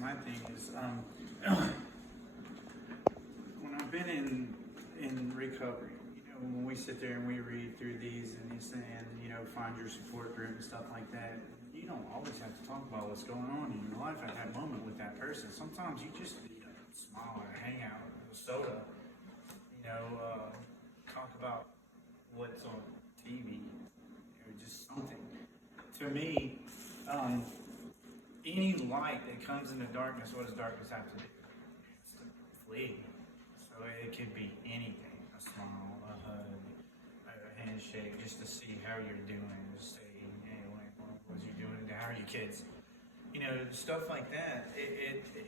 my thing is, when I've been in recovery, when we sit there and we read through these and find your support group and stuff like that, you don't always have to talk about what's going on in your life at that moment with that person. Sometimes you just need a smile and a hangout, a soda, talk about what's on TV, just something. To me, any light that comes into darkness, what does darkness have to do? It's to flee. So it could be anything, a smile, a hug, a handshake, just to see how you're doing, just say, hey, what's you doing, how are you kids? Stuff like that.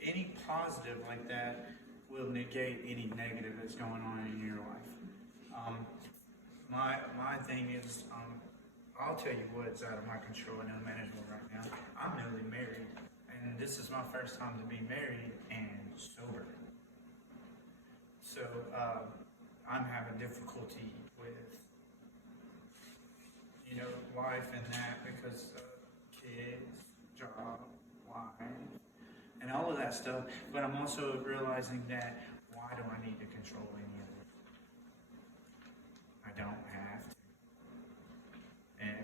Any positive like that will negate any negative that's going on in your life. My thing is, I'll tell you what's out of my control and unmanageable right now. I'm newly married, and this is my first time to be married and sober. So I'm having difficulty with, life and that because of kids, job, wife, and all of that stuff. But I'm also realizing that why do I need to control any of it? I don't have to.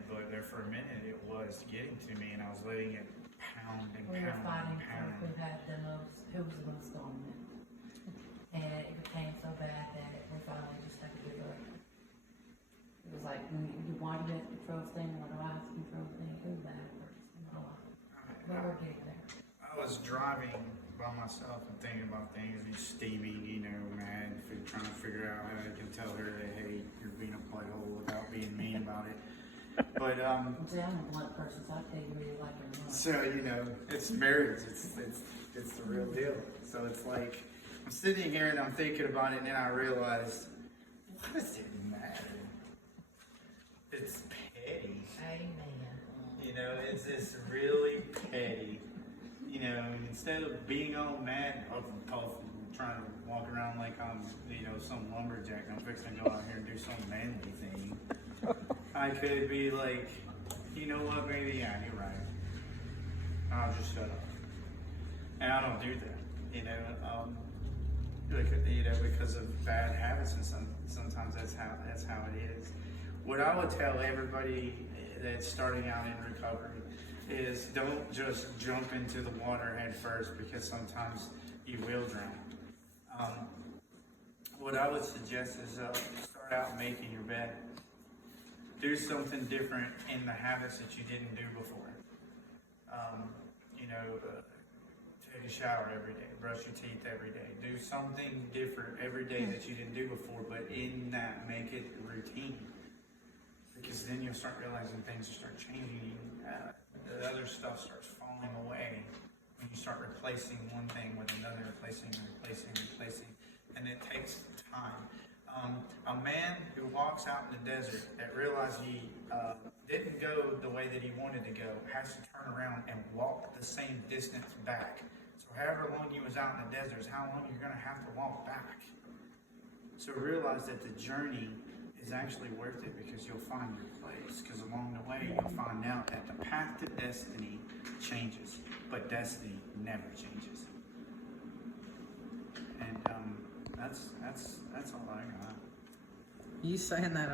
But there for a minute it was getting to me, and I was letting it pound and We were pound and fighting pound. for who was the most dominant. And it became so bad that we finally just had to give up. It was like, why do you have to control things? Why do I have to control things? Who's that person in my life? But we're getting there. I was driving by myself and thinking about things, and steaming, mad, trying to figure out how I can tell her that, hey, you're being a butthole without being mean about it. But See, I'm a blunt person, so I tell you really like it. so it's marriage. It's the real deal. So it's like I'm sitting here and I'm thinking about it, and then I realized, what does it matter? It's petty. Amen. It's just really petty. Instead of being all mad, puffing, trying to walk around like I'm, some lumberjack, I'm fixing to go out here and do some manly thing. I could be like, you know what, baby, yeah, you're right. I'll just shut up. And I don't do that, because of bad habits, and sometimes that's how it is. What I would tell everybody that's starting out in recovery is don't just jump into the water head first, because sometimes you will drown. What I would suggest is start out making your bed. Do something different in the habits that you didn't do before. Take a shower every day, brush your teeth every day. Do something different every day that you didn't do before, but in that, make it routine. Because then you'll start realizing things will start changing. The other stuff starts falling away when you start replacing one thing with another, replacing, and it takes time. A man who walks out in the desert that realized he didn't go the way that he wanted to go has to turn around and walk the same distance back. So however long he was out in the desert is how long you're going to have to walk back. So realize that the journey is actually worth it, because you'll find your place. Because along the way you'll find out that the path to destiny changes, but destiny never changes. And that's all I got. You saying that